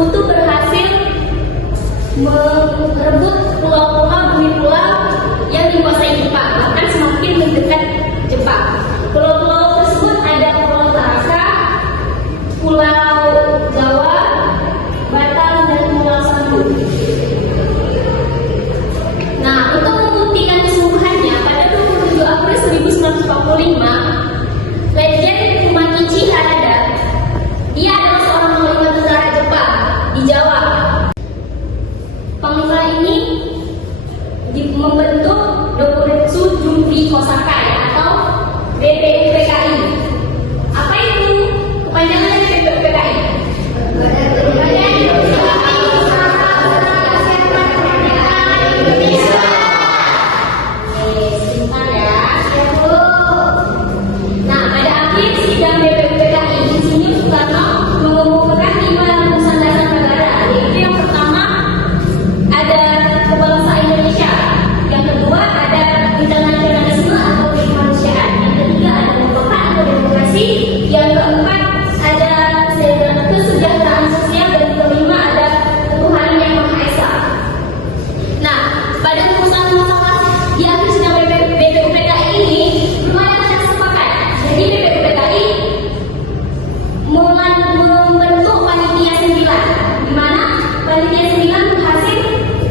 Sekutu berhasil merebut pulau-pulau demi pulau yang dikuasai Jepang, bahkan semakin mendekat Jepang. Pulau-pulau tersebut ada Pulau Taraka, Pulau Jawa, Batam, dan Pulau Sandu. Nah, untuk membuktikan kesungguhannya, pada 27 April 1945, Letjen Fumakichi Harada, dia adalah seorang panglima tentara Jepang di Jawa. Panglima ini membentuk Dokuretsu Junri Kosakai atau BPUPKI. Apa itu kepanjangan dari BPUPKI? Sebentar ya. Nah, pada akhir sidang BPUPKI di sini Soekarno mengumpulkan 5 rumusan dasar negara. Yaitu yang pertama ada kebangsaan Indonesia, yang kedua ada internasionalisme atau kemanusiaan, yang ketiga ada kebebasan atau demokrasi, yang keempat ada kesejahteraan sosial, dan kelima ada ketuhanan yang Maha Esa. Nah, pada rumusan-rumusan di akhir sidang BPUPKI ini belum ada yang sepakat. Jadi BPUPKI membentuk panitia 9, di mana panitia 9 berhasil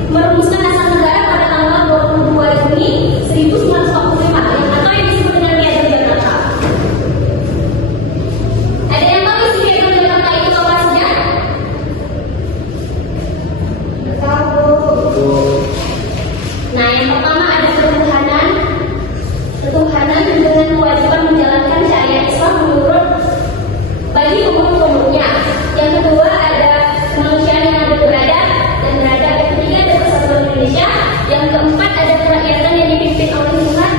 merumuskan dasar negara pada tanggal 22 Juni 1945 atau yang disebut dengan Piagam Jakarta. Ada yang tahu isi Piagam Jakarta itu apa saja? Tahu. Nah, yang pertama ada ketuhanan dengan kewajiban menjalankan syariat Islam menurut bagi umum-umumnya. Yang kedua ada kemanusiaan yang adil beradab dan beradab. Yang ketiga ada persatuan Indonesia. Yang keempat ada kerakyatan yang dipimpin oleh Tuhan,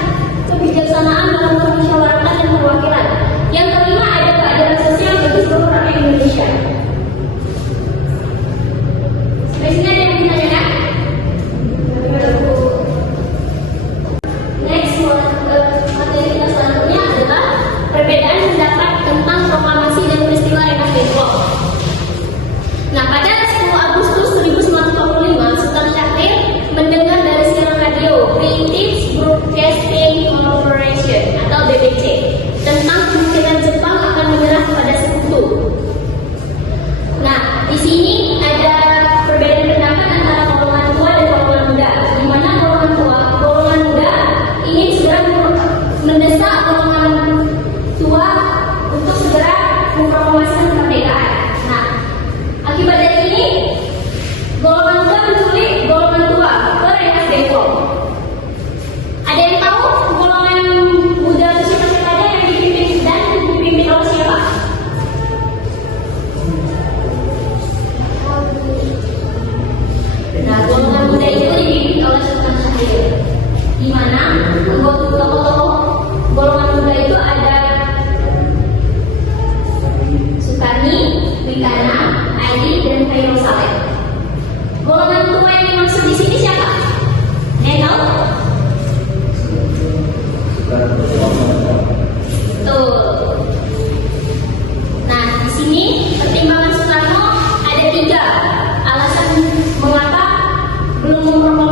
kebijaksanaan dalam permusyawaratan dan perwakilan. Yang kelima ada keadilan sosial bagi seluruh rakyat Indonesia. Sampai sini ada yang ditanyakan? Next, materi kita selanjutnya adalah perbedaan pendapat tentang proklamasi dan peristiwa Rengas Dengklok. Nah, pada 10 Agustus 1945, Sultan Syahrir mendengar dari siaran radio British Broadcasting Corporation atau BBC tentang kemungkinan Jepang akan menyerah kepada Sekutu. Nah, di sini ada perbedaan pendapat antara golongan tua dan golongan muda, di mana golongan muda ingin segera mendesak golongan tua untuk segera memproklamasikan kemerdekaan. Nah, akibat dari ini, golongan muda menculik golongan tua ke Rengas Dengklok. Ada yang tahu golongan muda itu siapa saja yang dipimpin oleh siapa? Nah, golongan muda itu dipimpin oleh Sultan Syahrir, di mana tokoh-tokoh golongan muda itu ada Sukarni, Wikana, Aidi, dan Khairul Saleh. Golongan tua yang dimaksud di sini siapa? Tahu? Betul. Nah, di sini pertimbangan Soekarno ada 3 alasan mengapa belum memproklamasikan